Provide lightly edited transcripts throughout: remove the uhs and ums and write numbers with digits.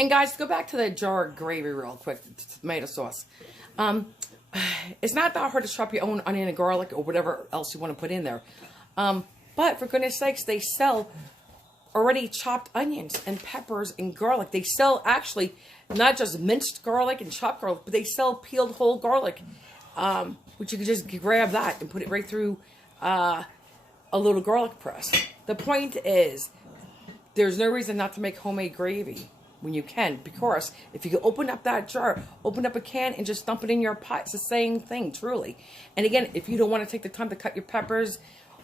And guys, go back to the jar of gravy real quick, tomato sauce. It's not that hard to chop your own onion and garlic or whatever else you want to put in there. But for goodness sakes, they sell already chopped onions and peppers and garlic. They sell actually not just minced garlic and chopped garlic, but they sell peeled whole garlic, which you can just grab that and put it right through a little garlic press. The point is, there's no reason not to make homemade gravy when you can, because if you can open up that jar, open up a can and just dump it in your pot, it's the same thing, truly. And again, if you don't want to take the time to cut your peppers,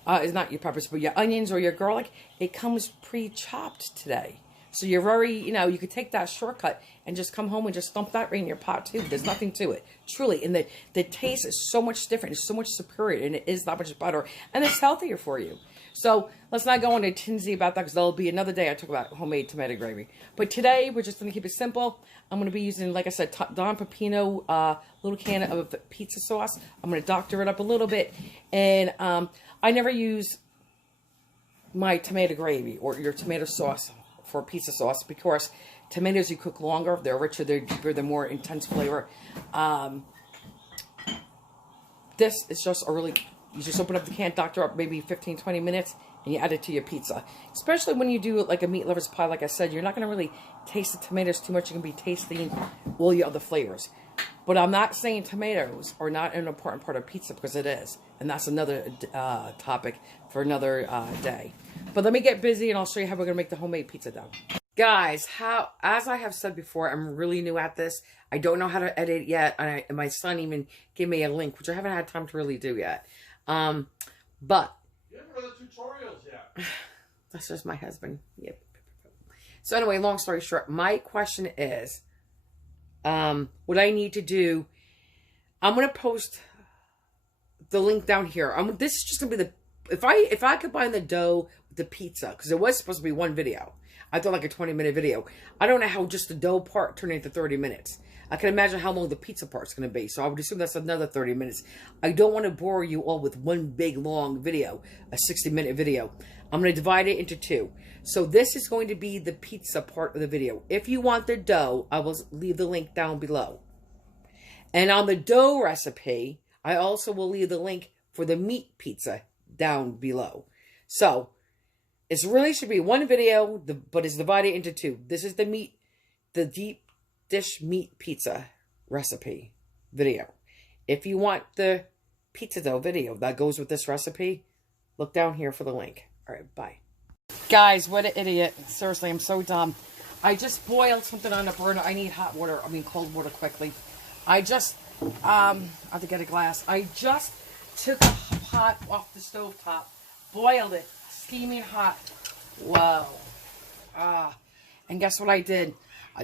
it's not your peppers, but your onions or your garlic, it comes pre-chopped today. So you're very, you could take that shortcut and just come home and just dump that right in your pot too. There's nothing to it, truly. And the taste is so much different. It's so much superior, and it is that much better, and it's healthier for you. So let's not go into tinsy about that, because there'll be another day I talk about homemade tomato gravy. But today we're just going to keep it simple. I'm going to be using, like I said, Don Pepino little can of pizza sauce. I'm going to doctor it up a little bit, and I never use my tomato gravy or your tomato sauce for pizza sauce, because tomatoes you cook longer, they're richer, they're deeper, they're more intense flavor. This is just a really, you just open up the can, doctor up maybe 15-20 minutes, and you add it to your pizza. Especially when you do like a Meatlovers pie, like I said, you're not going to really taste the tomatoes too much. You're going to be tasting all your other flavors. But I'm not saying tomatoes are not an important part of pizza, because it is. And that's another topic for another day. But let me get busy, and I'll show you how we're going to make the homemade pizza dough. Guys, as I have said before, I'm really new at this. I don't know how to edit yet. And my son even gave me a link, which I haven't had time to really do yet. But you haven't read the tutorials yet. That's just my husband. Yep. So anyway, long story short, my question is, what I need to do, I'm going to post the link down here. This is just going to be if I combine the dough with the pizza, because it was supposed to be one video. I thought like a 20-minute video. I don't know how just the dough part turned into 30 minutes. I can imagine how long the pizza part's going to be. So I would assume that's another 30 minutes. I don't want to bore you all with one big long video, a 60-minute video. I'm going to divide it into two. So this is going to be the pizza part of the video. If you want the dough, I will leave the link down below. And on the dough recipe, I also will leave the link for the meat pizza down below. So it really should be one video, but it's divided into two. This is the deep dish meat pizza recipe video. If you want the pizza dough video that goes with this recipe, look down here for the link. All right, bye. Guys, what an idiot. Seriously, I'm so dumb. I just boiled something on the burner. I need hot water, cold water quickly. I have to get a glass. I just took a pot off the stove top, boiled it, steaming hot. Whoa. And guess what I did?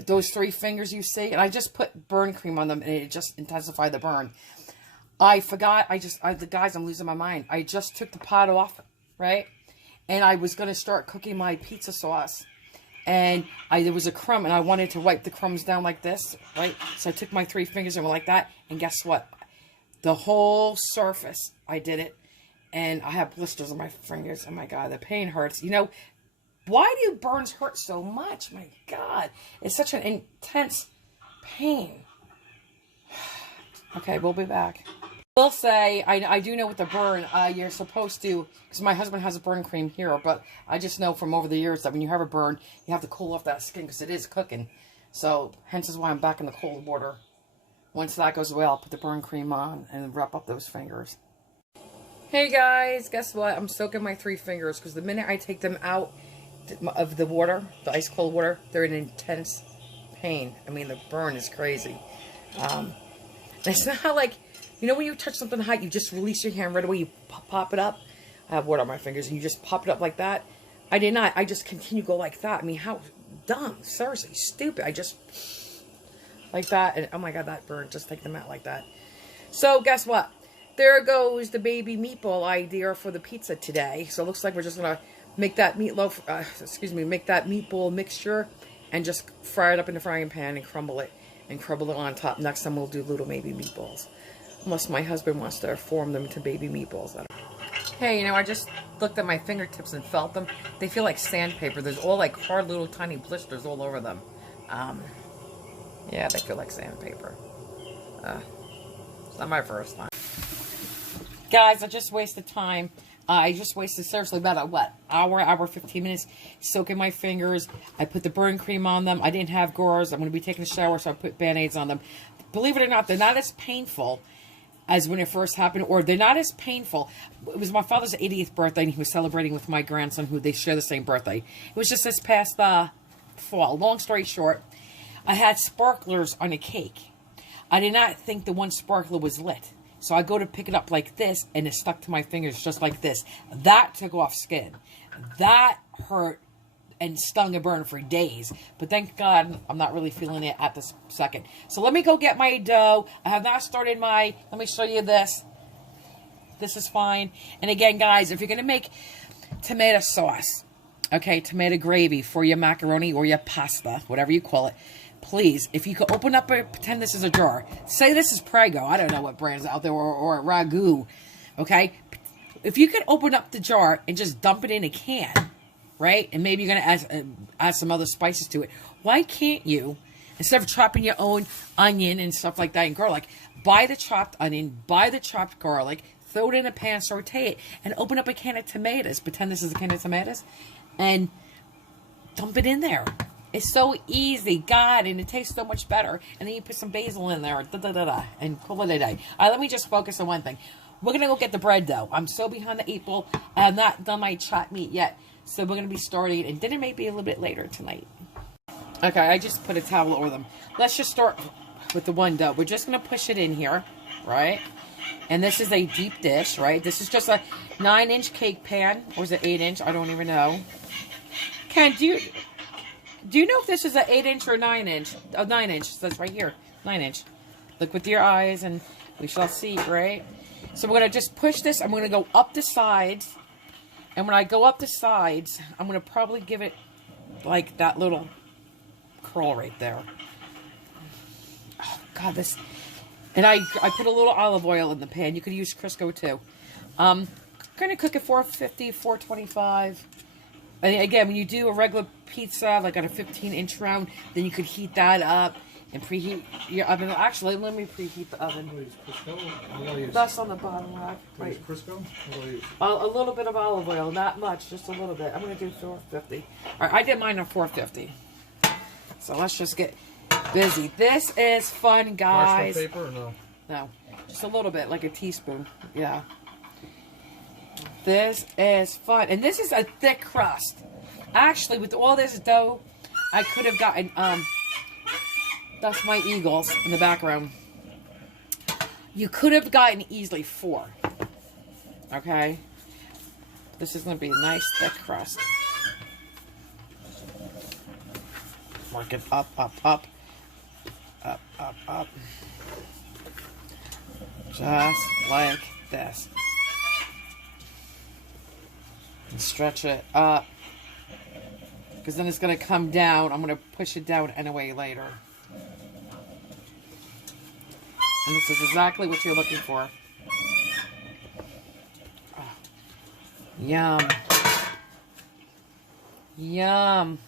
Those 3 fingers you see, and I just put burn cream on them, and it just intensified the burn. I forgot, guys, I'm losing my mind. I just took the pot off, right? And I was going to start cooking my pizza sauce. And there was a crumb, and I wanted to wipe the crumbs down like this, right? So I took my 3 fingers and went like that, and guess what? The whole surface, I did it, and I have blisters on my fingers. Oh my God, the pain hurts. Why do burns hurt so much? My God, it's such an intense pain. Okay, we'll be back. I will say, I do know with the burn, you're supposed to, because my husband has a burn cream here, but I just know from over the years that when you have a burn, you have to cool off that skin, because it is cooking. So, hence is why I'm back in the cold water. Once that goes away, I'll put the burn cream on and wrap up those fingers. Hey guys, guess what? I'm soaking my 3 fingers, because the minute I take them out of the water, the ice cold water, they're in intense pain. I mean, the burn is crazy. It's not like, when you touch something hot, you just release your hand right away, you pop it up. I have water on my fingers, and you just pop it up like that. I did not. I just continue to go like that. I mean, how dumb. Seriously, stupid. I just, like that, and oh my God, that burned. Just take them out like that. So, guess what? There goes the baby meatball idea for the pizza today. So, it looks like we're just going to make that meatloaf, make that meatball mixture and just fry it up in the frying pan and crumble it on top. Next time we'll do little baby meatballs. Unless my husband wants to form them to baby meatballs. Hey, I just looked at my fingertips and felt them. They feel like sandpaper. There's all like hard little tiny blisters all over them. Yeah, they feel like sandpaper. It's not my first time. Guys, I just wasted time. I just wasted seriously about a, hour, 15 minutes soaking my fingers. I put the burn cream on them. I didn't have gauze. I'm going to be taking a shower, so I put Band-Aids on them. Believe it or not, they're not as painful as when it first happened, or they're not as painful. It was my father's 80th birthday, and he was celebrating with my grandson, who they share the same birthday. It was just this past fall. Long story short, I had sparklers on a cake. I did not think the one sparkler was lit. So I go to pick it up like this, and it stuck to my fingers just like this. That took off skin. That hurt and stung and burned for days. But thank God I'm not really feeling it at this second. So let me go get my dough. I have not started my... Let me show you this. This is fine. And again, guys, if you're going to make tomato sauce, okay, tomato gravy for your macaroni or your pasta, whatever you call it, please, if you could open up pretend this is a jar. Say this is Prego. I don't know what brand's out there, or a Ragu. Okay? If you could open up the jar and just dump it in a can, right? And maybe you're going to add some other spices to it. Why can't you, instead of chopping your own onion and stuff like that and garlic, buy the chopped onion, buy the chopped garlic, throw it in a pan, saute it, and open up a can of tomatoes. Pretend this is a can of tomatoes. And dump it in there. It's so easy, God, and it tastes so much better. And then you put some basil in there, and call it a day. All right, let me just focus on one thing. We're going to go get the bread dough. I'm so behind the 8 ball. I have not done my chopped meat yet. So we're going to be starting, and dinner may be a little bit later tonight. Okay, I just put a towel over them. Let's just start with the one dough. We're just going to push it in here, right? And this is a deep dish, right? This is just a 9-inch cake pan. Or is it 8-inch? I don't even know. Ken, do you know if this is an 8-inch or 9-inch? Oh, 9-inch. That's right here. 9-inch. Look with your eyes and we shall see, right? So we're going to just push this. I'm going to go up the sides. And when I go up the sides, I'm going to probably give it like that little curl right there. Oh, God, this... And I put a little olive oil in the pan. You could use Crisco, too. I'm going to cook at 450, 425. And again, when you do a regular pizza, like on a 15-inch round, then you could heat that up and preheat your oven. Actually, let me preheat the oven. That's on the bottom rack. Right. Crisco? A little bit of olive oil, not much, just a little bit. I'm going to do 450. All right, I did mine on 450. So let's just get busy. This is fun, guys. Parchment paper or no? No, just a little bit, like a teaspoon. Yeah. This is fun. And this is a thick crust. Actually, with all this dough, I could have gotten, that's my eagles in the background. You could have gotten easily 4. Okay? This is going to be a nice thick crust. Work it up, up, up. Up, up, up. Just like this. And stretch it up. Because then it's going to come down. I'm going to push it down anyway later. And this is exactly what you're looking for. Oh. Yum. Yum.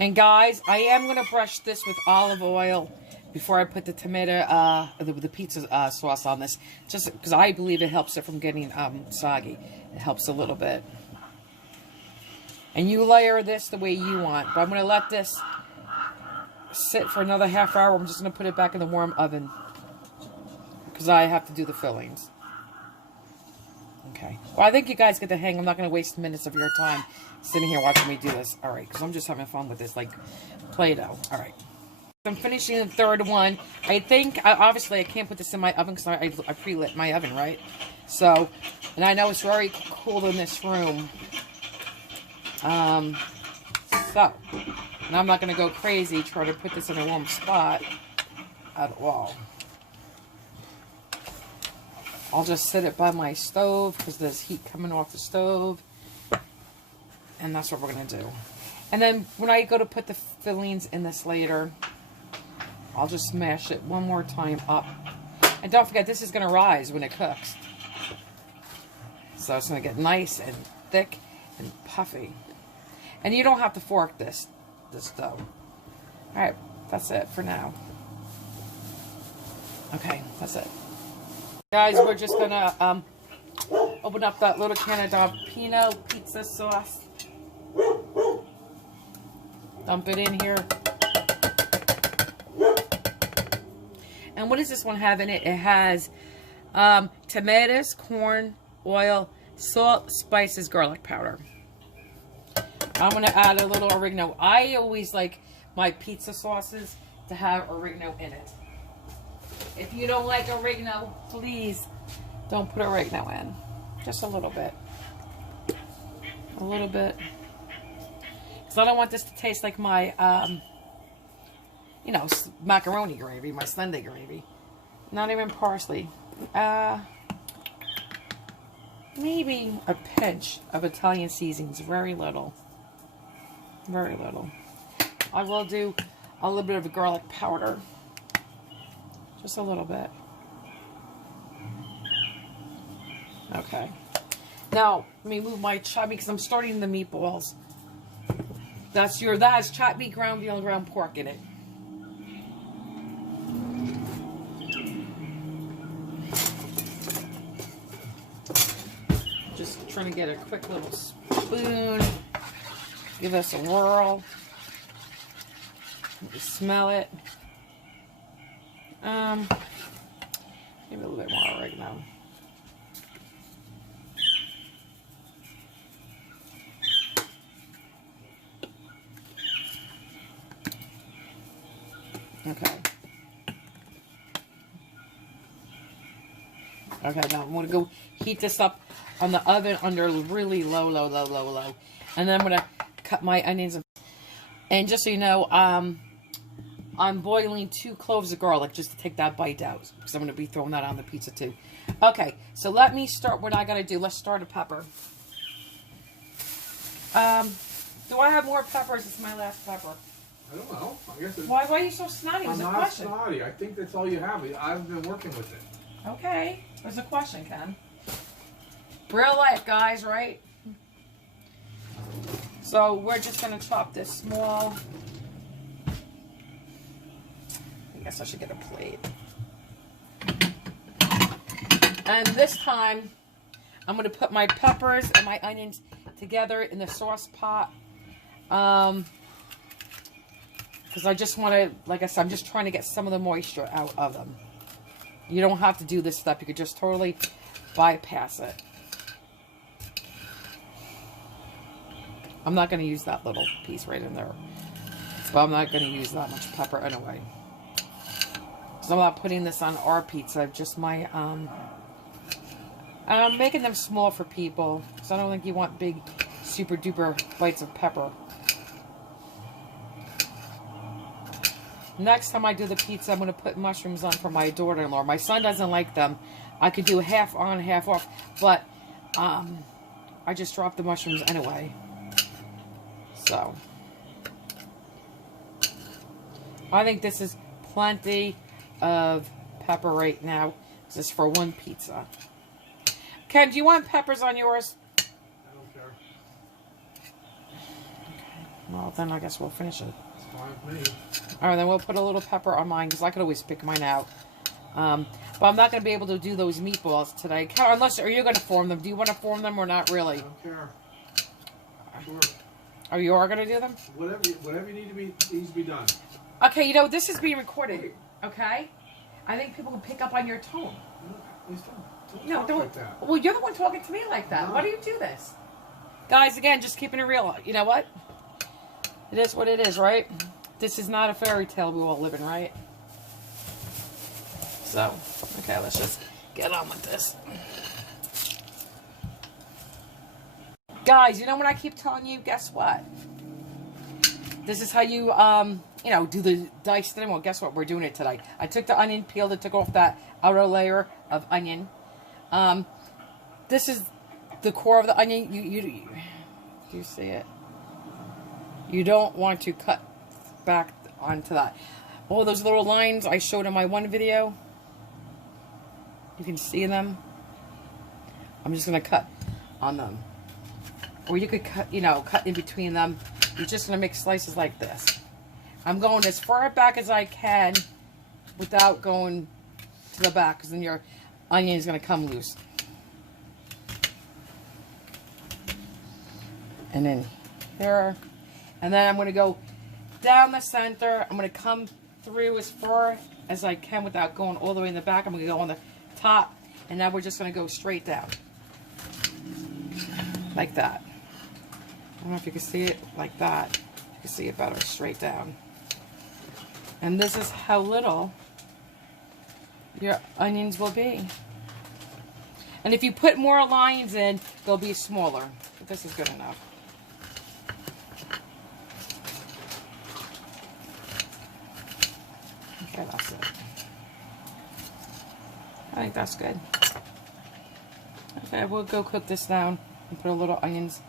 And guys, I am going to brush this with olive oil before I put the tomato, the pizza sauce on this. Just because I believe it helps it from getting soggy. It helps a little bit. And you layer this the way you want. But I'm going to let this sit for another half hour. I'm just going to put it back in the warm oven. Because I have to do the fillings. Okay. Well, I think you guys get the hang. I'm not going to waste minutes of your time sitting here watching me do this. All right. Because I'm just having fun with this, like Play-Doh. All right. I'm finishing the third one. I think, obviously, I can't put this in my oven because I pre-lit my oven, right? So, and I know it's very cool in this room. And I'm not going to go crazy trying to put this in a warm spot at all. I'll just set it by my stove because there's heat coming off the stove. And that's what we're going to do. And then when I go to put the fillings in this later, I'll just smash it one more time up. And don't forget, this is going to rise when it cooks. So it's going to get nice and thick and puffy. And you don't have to fork this dough. Alright, that's it for now. Okay, that's it. Guys, we're just going to open up that little can of Pino pizza sauce. Dump it in here. And what does this one have in it? It has tomatoes, corn, oil, salt, spices, garlic powder. I'm going to add a little oregano. I always like my pizza sauces to have oregano in it. If you don't like oregano, please don't put oregano in. Just a little bit. A little bit. Because I don't want this to taste like my, you know, macaroni gravy, my Sunday gravy. Not even parsley. Maybe a pinch of Italian seasonings. Very little. Very little. I will do a little bit of garlic powder. Just a little bit. Okay. Now, let me move my chopped meat because I'm starting the meatballs. That has chopped meat, ground veal, and ground pork in it. Just trying to get a quick little spoon. Give this a whirl. Smell it. Maybe a little bit more oregano. Okay. Okay, now I'm going to go heat this up on the oven under really low. And then I'm going to cut my onions. And just so you know, I'm boiling 2 cloves of garlic just to take that bite out. Because I'm going to be throwing that on the pizza too. Okay, so let me start what I got to do. Let's start a pepper. Do I have more peppers? It's my last pepper. I don't know. I guess it's... Why are you so snotty? I'm not snotty. I think that's all you have. I've been working with it. Okay. There's a question, Ken. Real life, guys, right? So we're just going to chop this small. I guess I should get a plate. And this time, I'm going to put my peppers and my onions together in the sauce pot. Because I just want to, like I said, I'm just trying to get some of the moisture out of them. You don't have to do this step. You could just totally bypass it. I'm not going to use that little piece right in there. But I'm not going to use that much pepper anyway. So I'm not putting this on our pizza. Just my, I'm making them small for people. Because I don't think you want big, super duper bites of pepper. Next time I do the pizza, I'm going to put mushrooms on for my daughter-in-law. My son doesn't like them. I could do half on, half off. But, I just dropped the mushrooms anyway. So. I think this is plenty of pepper right now. This is for one pizza. Ken, do you want peppers on yours? I don't care. Okay. Well, then I guess we'll finish it. It's fine with me. Alright, then we'll put a little pepper on mine because I could always pick mine out. But I'm not going to be able to do those meatballs today. Unless, are you going to form them? Do you want to form them or not really? I don't care. Sure. Oh, you are going to do them? Whatever needs to be done. Okay, you know, this is being recorded, okay? I think people can pick up on your tone. No, please don't. No, talk don't. like that. Well, you're the one talking to me like that. No. Why do you do this? Guys, again, just keeping it real. You know what? It is what it is, right? This is not a fairy tale we all live in, right? So, okay, let's just get on with this. Guys, you know what I keep telling you? Guess what? This is how you, you know, do the diced thing. Well, guess what? We're doing it today. I took the onion, peeled it, took off that outer layer of onion. This is the core of the onion. You see it? You don't want to cut back onto that. All those little lines I showed in my one video. You can see them. I'm just going to cut on them. Or you could cut, you know, cut in between them. You're just going to make slices like this. I'm going as far back as I can without going to the back, because then your onion is going to come loose. And then here. And then I'm going to go down the center. I'm going to come through as far as I can without going all the way in the back. I'm going to go on the top. And now we're just going to go straight down. Like that. I don't know if you can see it like that. You can see it better straight down. And this is how little your onions will be. And if you put more lines in, they'll be smaller. But this is good enough. Okay, that's it. I think that's good. Okay, we'll go cook this down and put a little onions.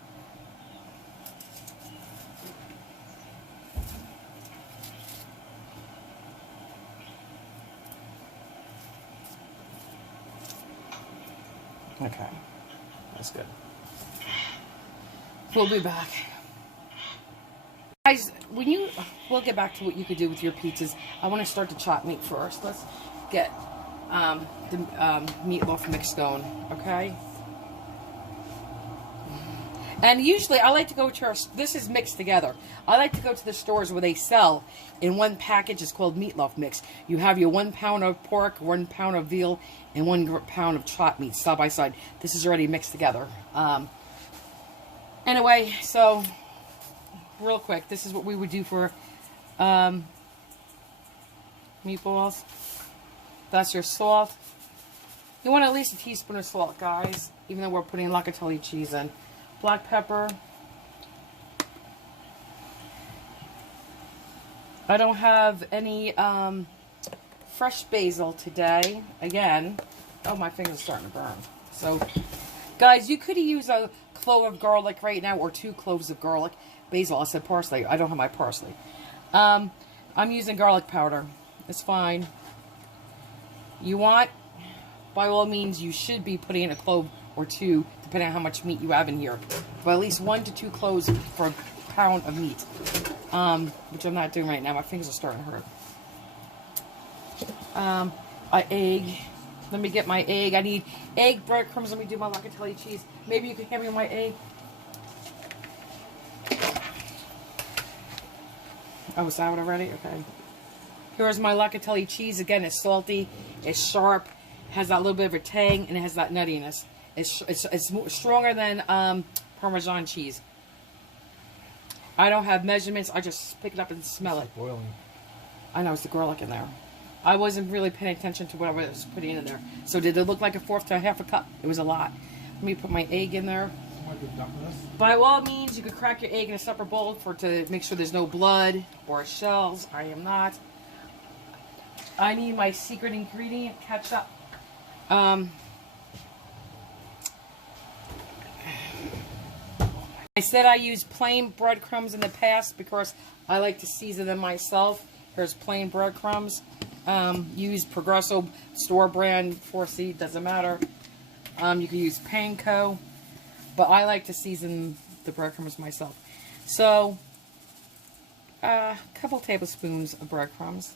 Okay, that's good. We'll be back. Guys, we'll get back to what you could do with your pizzas. I want to start the chopped meat first. Let's get the meatloaf mix going, okay? And usually I like to go to this is mixed together. I like to go to the stores where they sell in one package. It's called meatloaf mix. You have your 1 pound of pork, 1 pound of veal, and 1 pound of chopped meat side by side. This is already mixed together. Anyway, so real quick, this is what we would do for meatballs. That's your salt. You want at least a teaspoon of salt, guys, even though we're putting locatelli cheese in. Black pepper. I don't have any fresh basil today. Again, oh, my finger's starting to burn. So, guys, you could use a clove of garlic right now, or 2 cloves of garlic. Basil, I said parsley. I don't have my parsley. I'm using garlic powder. It's fine. You want, by all means, you should be putting in a clove or 2, depending on how much meat you have in here. But at least 1 to 2 cloves for a pound of meat. Which I'm not doing right now. My fingers are starting to hurt. An egg. Let me get my egg. I need egg, breadcrumbs. Let me do my locatelli cheese. Maybe you can hand me my egg. Oh, it's out already? Okay. Here's my locatelli cheese. Again, it's salty. It's sharp. Has that little bit of a tang, and it has that nuttiness. It's stronger than Parmesan cheese. I don't have measurements. I just pick it up and smell it. Boiling. I know, it's the garlic in there. I wasn't really paying attention to what I was putting in there. So did it look like a 1/4 to a 1/2 cup? It was a lot. Let me put my egg in there. By all means, you could crack your egg in a separate bowl to make sure there's no blood or shells. I am not. I need my secret ingredient, ketchup. I said I used plain breadcrumbs in the past because I like to season them myself. Here's plain breadcrumbs. Use Progresso store brand 4C, doesn't matter. You can use panko, but I like to season the breadcrumbs myself. So, a couple tablespoons of breadcrumbs.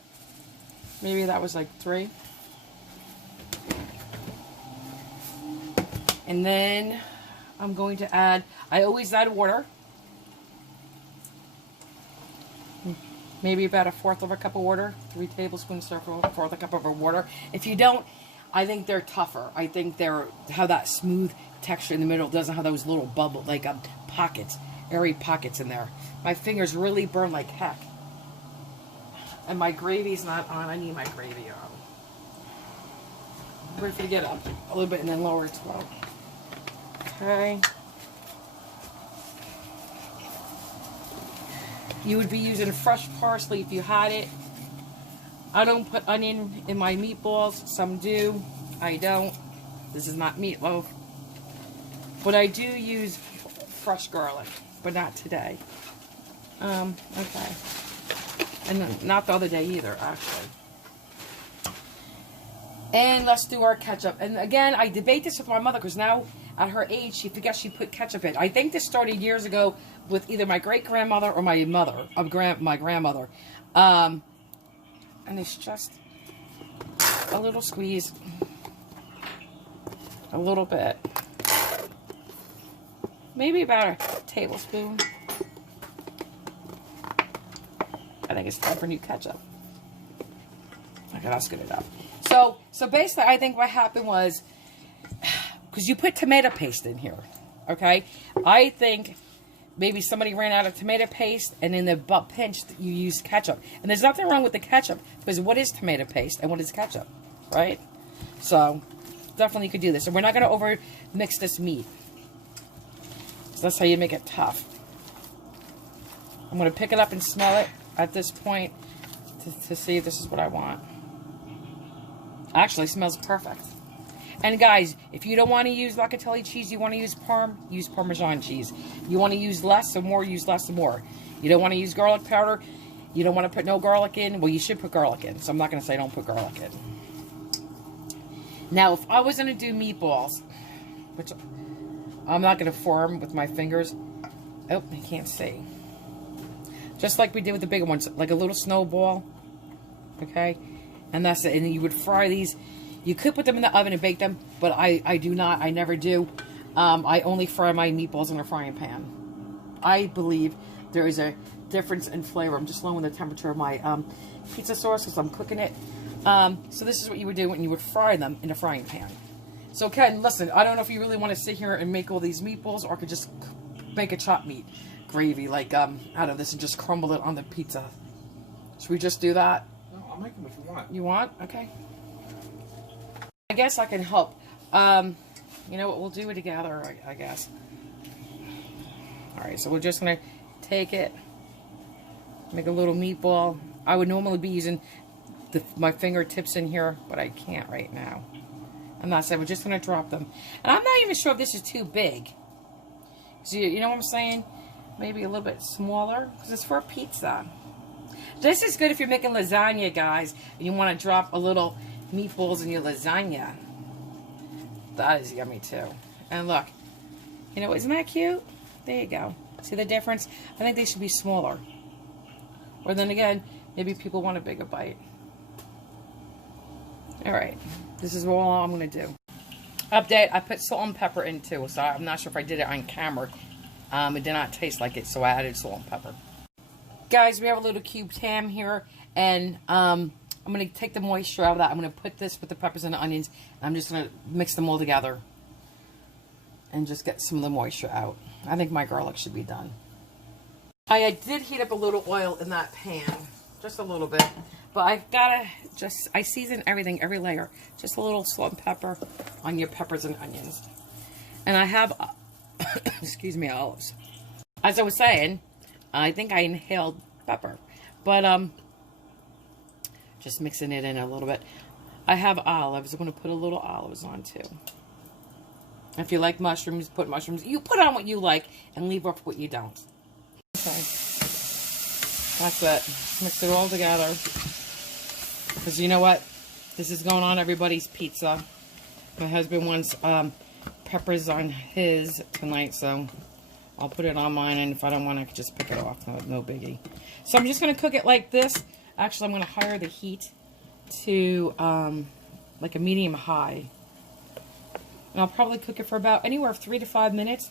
Maybe that was like 3. And then I'm going to add, I always add water. Maybe about a 1/4 of a cup of water. 3 tablespoons for a 1/4 cup of water. If you don't, I think they're tougher. I think they're, have that smooth texture in the middle. It doesn't have those little bubble, like pockets, airy pockets in there. My fingers really burn like heck. And my gravy's not on. I need my gravy on. Wait for you to get up a little bit and then lower it to low. Okay. You would be using fresh parsley if you had it. I don't put onion in my meatballs. Some do. I don't. This is not meatloaf. But I do use fresh garlic, but not today. Okay. And not the other day either, actually. And let's do our ketchup. And again, I debate this with my mother because now at her age, she forgets she put ketchup in. I think this started years ago with either my great-grandmother or my mother, my grandmother. And it's just a little squeeze. A little bit. Maybe about a tablespoon. I think it's time for new ketchup. Okay, that's good enough. So basically, I think what happened was, because you put tomato paste in here, okay? I think maybe somebody ran out of tomato paste, and in the pinch, you used ketchup. And there's nothing wrong with the ketchup, because what is tomato paste and what is ketchup, right? So, definitely you could do this. And we're not going to over mix this meat. So that's how you make it tough. I'm going to pick it up and smell it at this point to see if this is what I want. Actually, it smells perfect. And guys, if you don't want to use locatelli cheese, you want to use use Parmesan cheese. You want to use less or more, use less or more. You don't want to use garlic powder. You don't want to put no garlic in. Well, you should put garlic in. So I'm not going to say don't put garlic in. Now, if I was going to do meatballs, which I'm not going to form with my fingers. Oh, I can't see. Just like we did with the bigger ones, like a little snowball. Okay? And that's it. And you would fry these. You could put them in the oven and bake them, but I do not. I never do. I only fry my meatballs in a frying pan. I believe there is a difference in flavor. I'm just lowering the temperature of my pizza sauce because I'm cooking it. So this is what you would do when you would fry them in a frying pan. So Ken, listen, I don't know if you really want to sit here and make all these meatballs, or could just make a chopped meat gravy like out of this and just crumble it on the pizza. Should we just do that? No, I'll make them if you want. You want? Okay. I guess I can help. You know what? We'll do it together, I guess. Alright, so we're just going to take it, make a little meatball. I would normally be using my fingertips in here, but I can't right now. And that's it. We're just going to drop them. And I'm not even sure if this is too big. So you know what I'm saying? Maybe a little bit smaller, because it's for a pizza. This is good if you're making lasagna, guys, and you want to drop a little meatballs in your lasagna. That is yummy too. And look, you know, isn't that cute? There you go. See the difference? I think they should be smaller. Or then again, maybe people want a bigger bite. Alright, this is all I'm going to do. Update, I put salt and pepper in too, so I'm not sure if I did it on camera. It did not taste like it, so I added salt and pepper. Guys, we have a little cubed ham here, and I'm going to take the moisture out of that. I'm going to put this with the peppers and the onions, and I'm just going to mix them all together and just get some of the moisture out. I think my garlic should be done. I did heat up a little oil in that pan, just a little bit, but I've got to I season everything, every layer. Just a little salt and pepper on your peppers and onions. And I have, excuse me, olives. As I was saying, I think I inhaled pepper, but just mixing it in a little bit. I have olives. I'm going to put a little olives on too. If you like mushrooms, put mushrooms. You put on what you like and leave off what you don't. Okay. That's it. Mix it all together. Because you know what? This is going on everybody's pizza. My husband wants peppers on his tonight, so I'll put it on mine, and if I don't want, I can just pick it off. No biggie. So I'm just going to cook it like this. Actually, I'm going to higher the heat to like a medium high. And I'll probably cook it for about anywhere 3 to 5 minutes.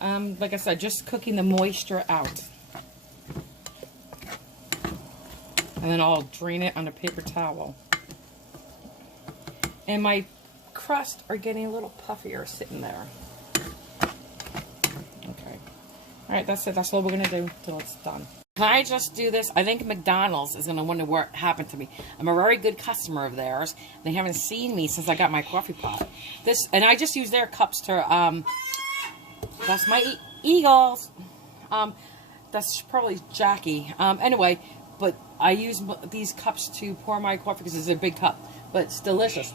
Like I said, just cooking the moisture out. And then I'll drain it on a paper towel. And my crusts are getting a little puffier sitting there. Okay. Alright, that's it. That's all we're going to do until it's done. Can I just do this? I think McDonald's is going to wonder what happened to me. I'm a very good customer of theirs. They haven't seen me since I got my coffee pot. And I just use their cups to, that's my Eagles. That's probably Jackie. Anyway, but I use these cups to pour my coffee because it's a big cup. But it's delicious.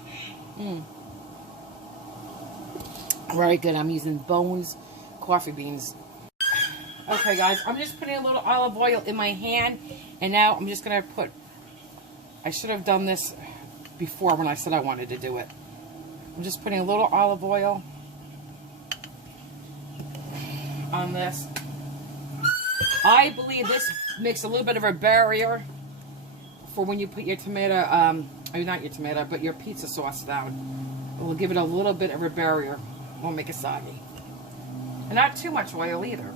Very good. I'm using Bones coffee beans. Okay, guys, I'm just putting a little olive oil in my hand, and now I'm just going to put, I should have done this before when I said I wanted to do it. I'm just putting a little olive oil on this. I believe this makes a little bit of a barrier for when you put your tomato, not your tomato, but your pizza sauce down. It will give it a little bit of a barrier. Won't make it soggy. And not too much oil either.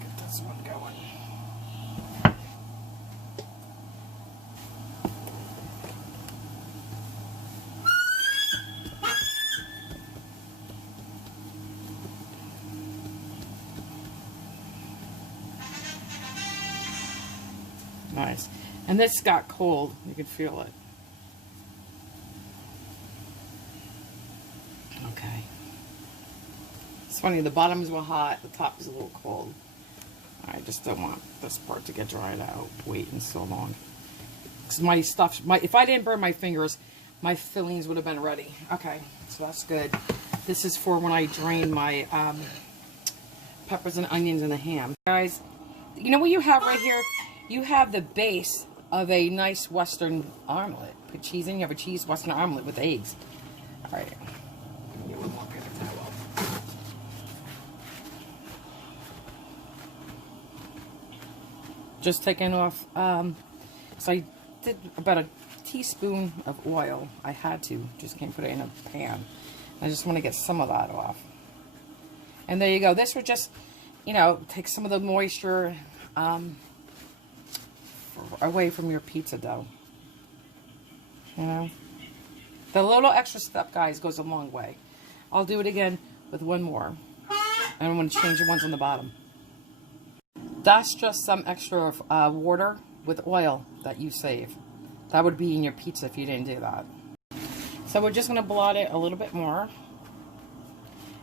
Get this one going. Nice. And this got cold. You can feel it. Okay. It's funny, the bottoms were hot, the top is a little cold. I just don't want this part to get dried out waiting so long. Because my stuff, if I didn't burn my fingers, my fillings would have been ready. Okay, so that's good. This is for when I drain my peppers and onions and the ham. Guys, you know what you have right here? You have the base of a nice Western omelet. Put cheese in, you have a cheese Western omelet with eggs. All right. Give me a little more paper towel. Just taking off, so I did about a teaspoon of oil. I had to, just can't put it in a pan. I just want to get some of that off. And there you go. This would just, you know, take some of the moisture, away from your pizza dough. You know, the little extra step, guys, goes a long way. I'll do it again with one more, and I'm going to change the ones on the bottom. That's just some extra water with oil that you save. That would be in your pizza if you didn't do that. So we're just going to blot it a little bit more,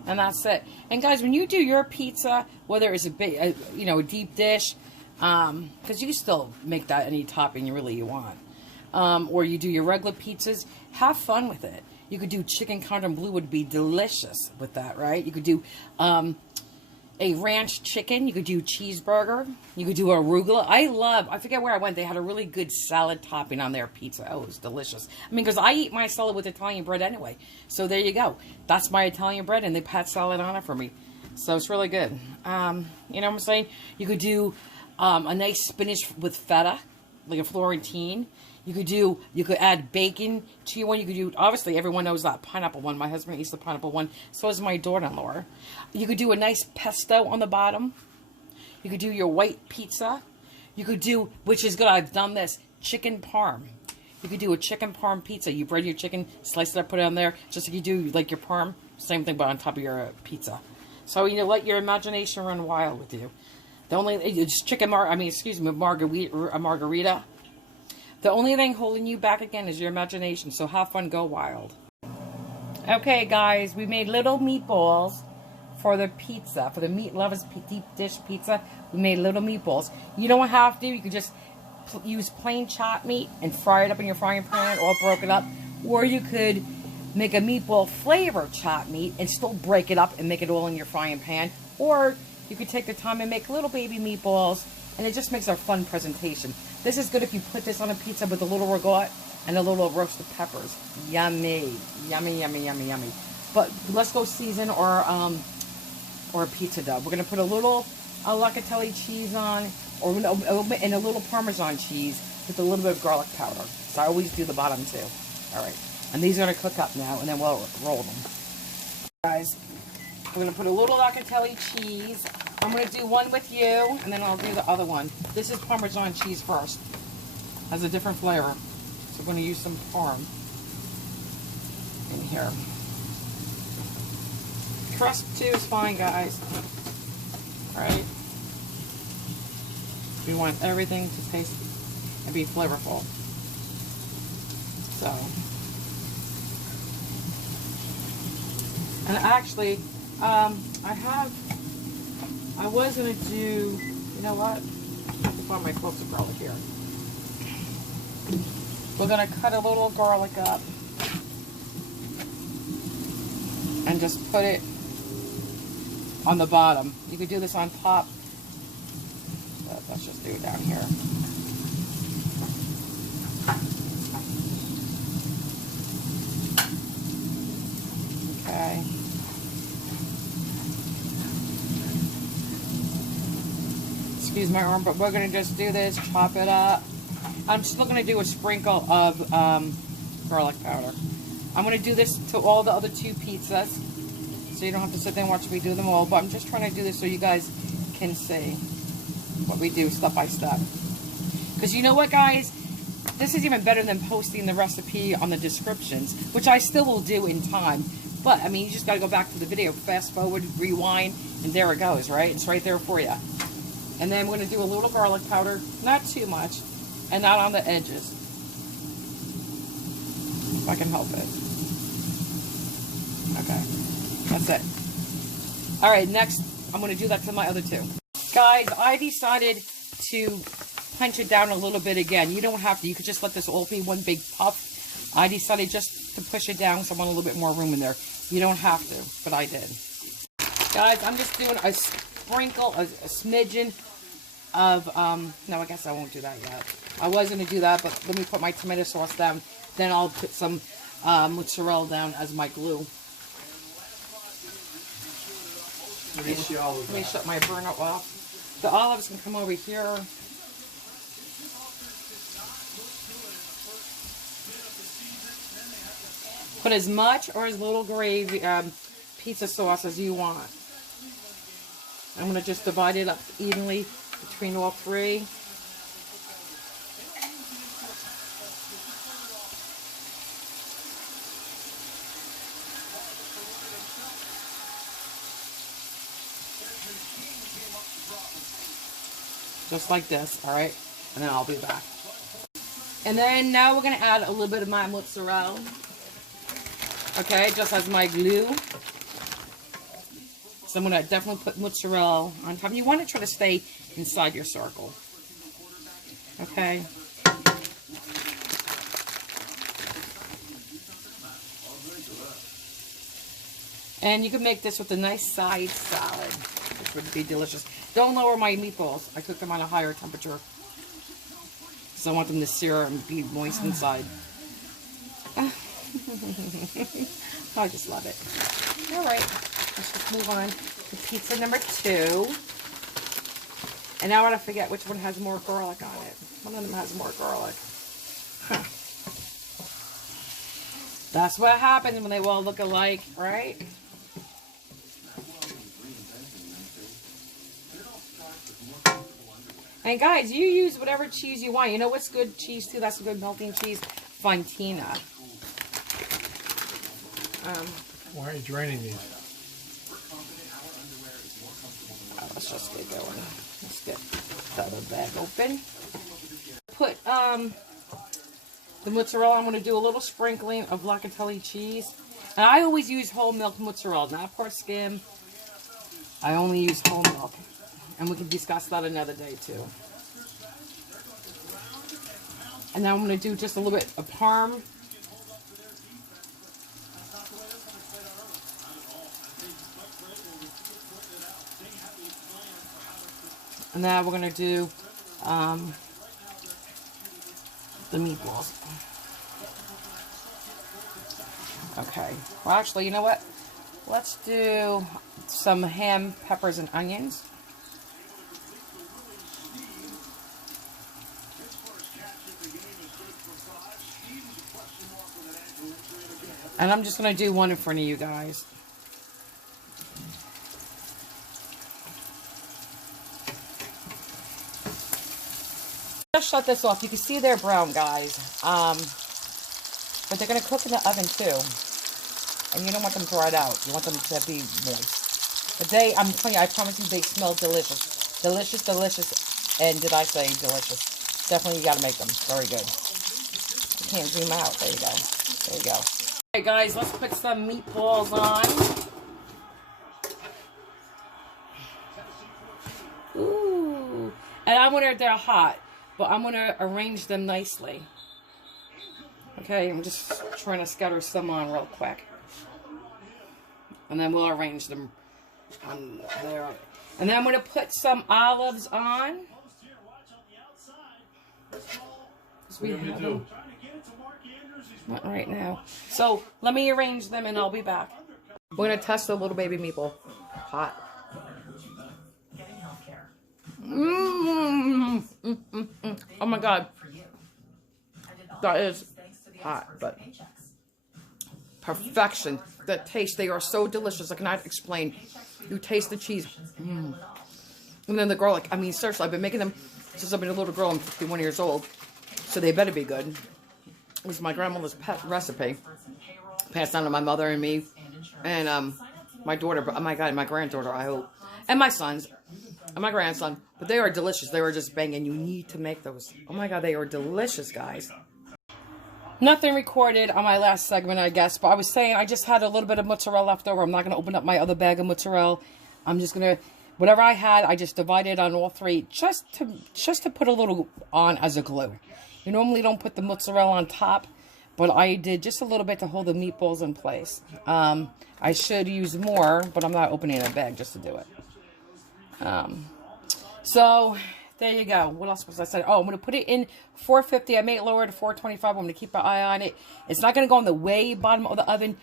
and that's it. And guys, when you do your pizza, whether it's a big, you know, a deep dish, because you can still make that any topping you want, or you do your regular pizzas, have fun with it. You could do chicken cordon bleu, would be delicious with that, right? You could do a ranch chicken. You could do cheeseburger. You could do arugula. I forget where I went. They had a really good salad topping on their pizza. Oh, it was delicious. I mean, because I eat my salad with Italian bread anyway. So there you go. That's my Italian bread, and they pat salad on it for me. So it's really good. You know what I'm saying? You could do a nice spinach with feta, like a Florentine. You could add bacon to your one. You could do, obviously everyone knows that pineapple one. My husband eats the pineapple one. So does my daughter-in-law. You could do a nice pesto on the bottom. You could do your white pizza. You could do, which is good, I've done this, chicken parm. You could do a chicken parm pizza. You bread your chicken, slice it up, put it on there, just like you do like your parm. Same thing, but on top of your pizza. So, you know, let your imagination run wild with you. The only, it's chicken, margarita. The only thing holding you back again is your imagination, so have fun, go wild. Okay, guys, we made little meatballs for the pizza, for the Meatlovers deep dish pizza. We made little meatballs. You don't have to. You could just use plain chopped meat and fry it up in your frying pan, all broken up. Or you could make a meatball flavor chopped meat and still break it up and make it all in your frying pan. Or you could take the time and make little baby meatballs, and it just makes a fun presentation. This is good if you put this on a pizza with a little ragout and a little roasted peppers. Yummy. Yummy, yummy, yummy, yummy. But let's go season or pizza dough. We're going to put a little locatelli cheese on, and a little Parmesan cheese with a little bit of garlic powder. So I always do the bottom too. All right. And these are going to cook up now, and then we'll roll them. Guys, we're going to put a little locatelli cheese. I'm going to do one with you, and then I'll do the other one. This is Parmesan cheese first. Has a different flavor. So I'm going to use some Parm in here. Crust too is fine, guys. Alright? We want everything to taste and be flavorful. So. And actually, I was going to do, you know what? I have to find my cloves of garlic here. We're going to cut a little garlic up and just put it on the bottom. You could do this on top let's just do it down here. Okay. Excuse my arm, but we're going to just do this, chop it up. I'm just going to do a sprinkle of garlic powder. I'm going to do this to all the other 2 pizzas, so you don't have to sit there and watch me do them all, but I'm just trying to do this so you guys can see what we do step by step. Because you know what, guys? This is even better than posting the recipe on the descriptions, which I still will do in time. But, I mean, you just got to go back to the video, fast forward, rewind, and there it goes, right? It's right there for you. And then we're going to do a little garlic powder, not too much, and not on the edges. If I can help it. Okay, that's it. All right, next, I'm going to do that to my other 2. Guys, I decided to punch it down a little bit again. You don't have to. You could just let this all be one big puff. I decided just to push it down so I want a little bit more room in there. You don't have to, but I did. Guys, I'm just doing a sprinkle, a smidgen of, no, I guess I won't do that yet. I was going to do that, but let me put my tomato sauce down. Then I'll put some mozzarella down as my glue. Let me shut my burner off. The olives can come over here. Put as much or as little gravy, pizza sauce as you want. I'm going to just divide it up evenly between all 3. Just like this, all right? And then I'll be back. And then now we're going to add a little bit of my mozzarella. Okay, just as my glue. So I'm going to definitely put mozzarella on top. You want to try to stay inside your circle. Okay. And you can make this with a nice side salad, which would be delicious. Don't lower my meatballs. I cook them on a higher temperature, because I want them to sear and be moist inside. I just love it. All right, let's just move on to pizza number 2. And now I want to forget which one has more garlic on it. One of them has more garlic. Huh. That's what happens when they all look alike, right? And guys, you use whatever cheese you want. You know what's good cheese too? That's a good melting cheese. Fontina. Why are you draining these? Let's just get going. Let's get the other bag open. Put the mozzarella. I'm going to do a little sprinkling of Locatelli cheese. And I always use whole milk mozzarella, not part skim. I only use whole milk. And we can discuss that another day too. And now I'm going to do just a little bit of parm. And now we're going to do the meatballs. Okay. Well, actually, you know what? Let's do some ham, peppers, and onions. And I'm just going to do one in front of you guys. Just shut this off. You can see they're brown, guys. But they're going to cook in the oven too. And you don't want them dried out. You want them to be moist. But they, I'm telling you, I promise you, they smell delicious. Delicious, delicious. And did I say delicious? Definitely you got to make them. Very good. You can't zoom out. There you go. There you go. Alright guys, let's put some meatballs on. Ooh. And I'm going to, they're hot, but I'm going to arrange them nicely. Okay, I'm just trying to scatter some on real quick. And then we'll arrange them on there. And then I'm going to put some olives on. We have them. Not right now. So let me arrange them and I'll be back. We're gonna test the little baby meatball. Hot. Oh my god. That is hot, but perfection. The taste, they are so delicious. I cannot explain. You taste the cheese. And then the garlic. I mean, seriously, I've been making them since I've been a little girl. I'm 51 years old. So they better be good. It was my grandmother's pet recipe. Passed down to my mother and me. And my daughter, but oh my god, my granddaughter, I hope. And my sons. And my grandson. But they are delicious. They were just banging. You need to make those. Oh my god, they are delicious, guys. Nothing recorded on my last segment, I guess. But I was saying I just had a little bit of mozzarella left over. I'm not going to open up my other bag of mozzarella. I'm just going to, whatever I had, I just divided on all three. Just to put a little on as a glue. You normally don't put the mozzarella on top. But I did just a little bit to hold the meatballs in place. I should use more, but I'm not opening a bag just to do it. So, there you go. What else was I saying? Oh, I'm going to put it in 450. I may lower it to 425. I'm going to keep an eye on it. It's not going to go on the way bottom of the oven.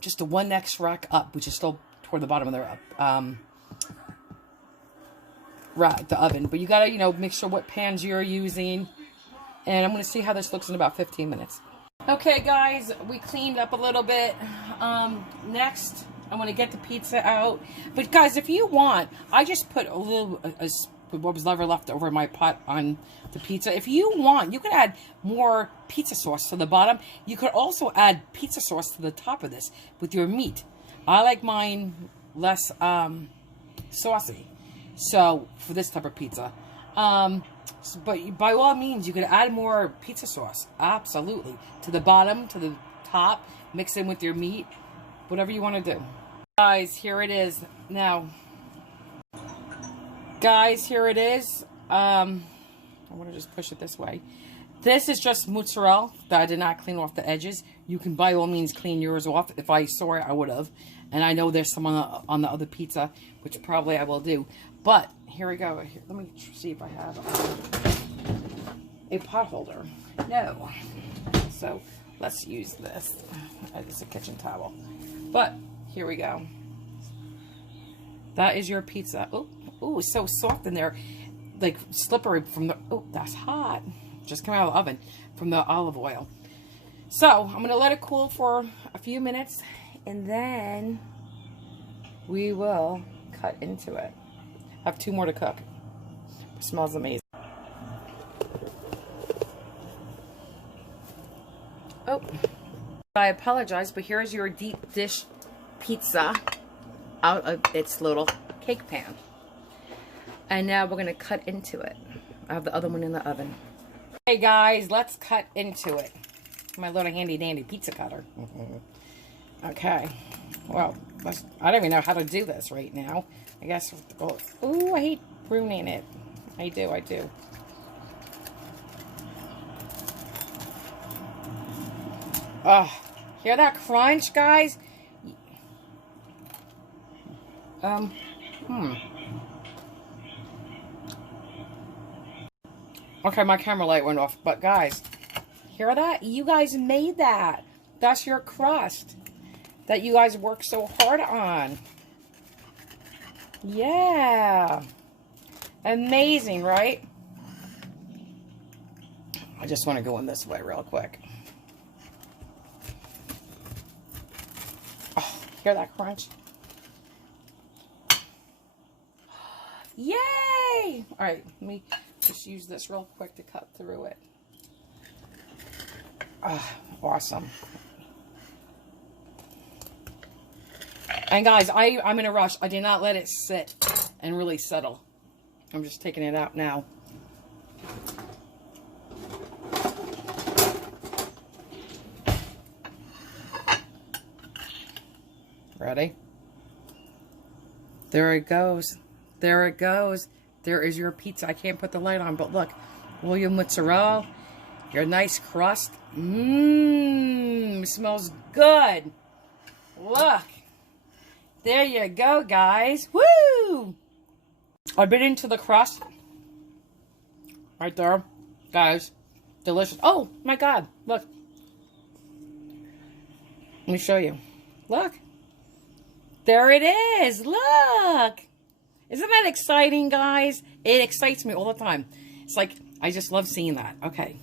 Just the one next rack up, which is still toward the bottom of the the oven. But you got to, you know, make sure what pans you're using. And I'm going to see how this looks in about 15 minutes. Okay, guys, we cleaned up a little bit. Next, I'm going to get the pizza out. But, guys, if you want, I just put a little, what was left over in my pot on the pizza. If you want, you can add more pizza sauce to the bottom. You could also add pizza sauce to the top of this with your meat. I like mine less saucy. So, for this type of pizza. But by all means, you could add more pizza sauce. Absolutely. To the bottom, to the top. Mix in with your meat. Whatever you want to do. Guys, here it is. Now, guys, here it is. I want to just push it this way. This is just mozzarella that I did not clean off the edges. You can by all means clean yours off. If I saw it, I would have. And I know there's some on the other pizza, which probably I will do. But here we go. Here, let me see if I have a pot holder. No. So let's use this as a kitchen towel. But here we go. That is your pizza. Oh, oh, it's so soft in there, like slippery from the. Oh, that's hot. Just came out of the oven from the olive oil. So I'm gonna let it cool for a few minutes, and then we will cut into it. I have 2 more to cook. It smells amazing. Oh, I apologize, but here's your deep dish pizza out of its little cake pan. And now we're going to cut into it. I have the other one in the oven. Hey guys, let's cut into it. My little handy dandy pizza cutter. Okay. Well, I don't even know how to do this right now. I guess, oh, I hate ruining it. I do. Oh, hear that crunch, guys? Okay, my camera light went off, but guys, hear that? You guys made that. That's your crust that you guys worked so hard on. Yeah. Amazing, right? I just want to go in this way real quick. Oh, hear that crunch? Yay! All right, let me just use this real quick to cut through it. Awesome. And guys, I'm in a rush. I did not let it sit and really settle. I'm just taking it out now. Ready? There it goes. There it goes. There is your pizza. I can't put the light on, but look. William mozzarella. Your nice crust. Smells good. Look. There you go, guys. Woo! I bit into the crust. Right there. Guys, delicious. Oh, my God. Look. Let me show you. Look. There it is. Look. Isn't that exciting, guys? It excites me all the time. It's like, I just love seeing that. Okay.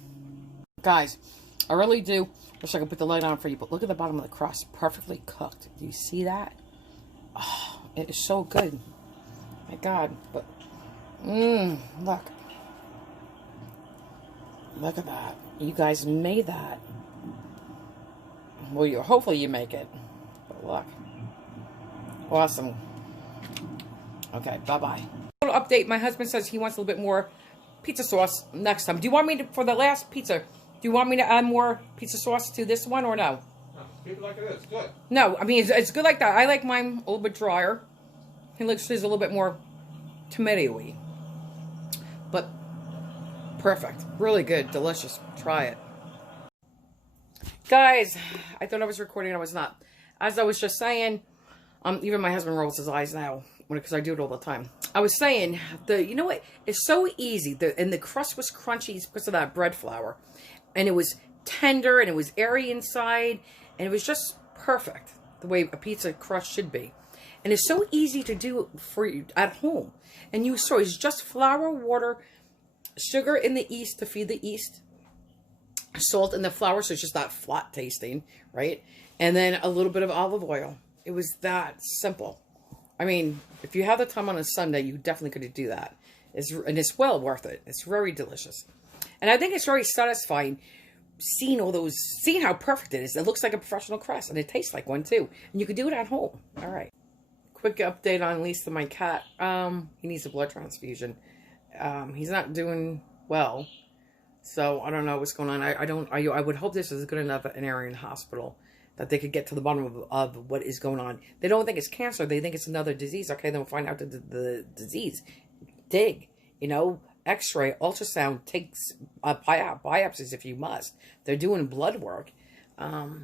Guys, I really do wish I could put the light on for you, but look at the bottom of the crust. Perfectly cooked. Do you see that? Oh, it is so good. My God. But, look. Look at that. You guys made that. Well, hopefully you make it. But look. Awesome. Okay, bye-bye. A little update. My husband says he wants a little bit more pizza sauce next time. Do you want me to, for the last pizza, do you want me to add more pizza sauce to this one or no? No, keep it like it is. Good. No, I mean, it's good like that. I like mine a little bit drier. He likes his a little bit more tomato-y. But perfect. Really good. Delicious. Try it. Guys, I thought I was recording. I was not. As I was just saying, even my husband rolls his eyes now because I do it all the time. I was saying, you know what? It's so easy. And the crust was crunchy because of that bread flour. And it was tender and it was airy inside. And it was just perfect the way a pizza crust should be. And it's so easy to do for you at home. And it's just flour, water, sugar in the yeast to feed the yeast, salt in the flour, so it's just not flat tasting, right? And then a little bit of olive oil. It was that simple. I mean, if you have the time on a Sunday, you definitely could do that. And it's well worth it. It's very delicious. And I think it's very satisfying seeing how perfect it is. It looks like a professional crust, and it tastes like one too. And you could do it at home. All right. Quick update on Lisa, my cat. He needs a blood transfusion. He's not doing well. So I don't know what's going on. I would hope this is good enough veterinarian hospital that they could get to the bottom of what is going on. They don't think it's cancer. They think it's another disease. Okay, then we'll find out the disease. Dig, x-ray, ultrasound, takes biopsies if you must. They're doing blood work. I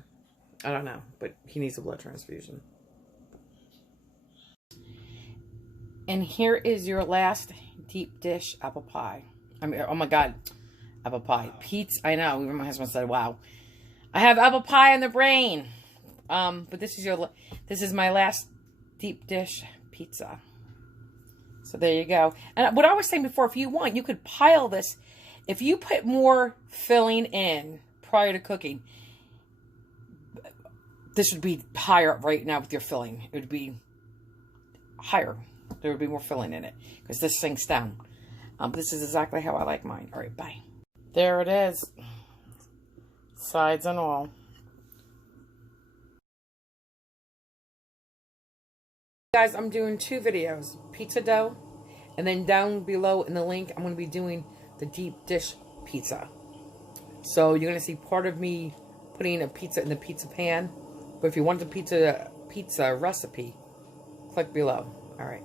don't know, but he needs a blood transfusion. And here is your last deep dish apple pie. I mean, oh my God. Apple pie. Pizza. I know. My husband said, wow. I have apple pie in the brain. But this is my last deep dish pizza. So there you go. And what I was saying before, if you want, you could pile this. If you put more filling in prior to cooking, this would be higher right now with your filling. It would be higher. There would be more filling in it because this sinks down. This is exactly how I like mine. All right, bye. There it is. Sides and all. Guys, I'm doing 2 videos. Pizza dough. And then down below in the link, I'm going to be doing the deep dish pizza. So you're going to see part of me putting a pizza in the pizza pan. But if you want the pizza recipe, click below. All right.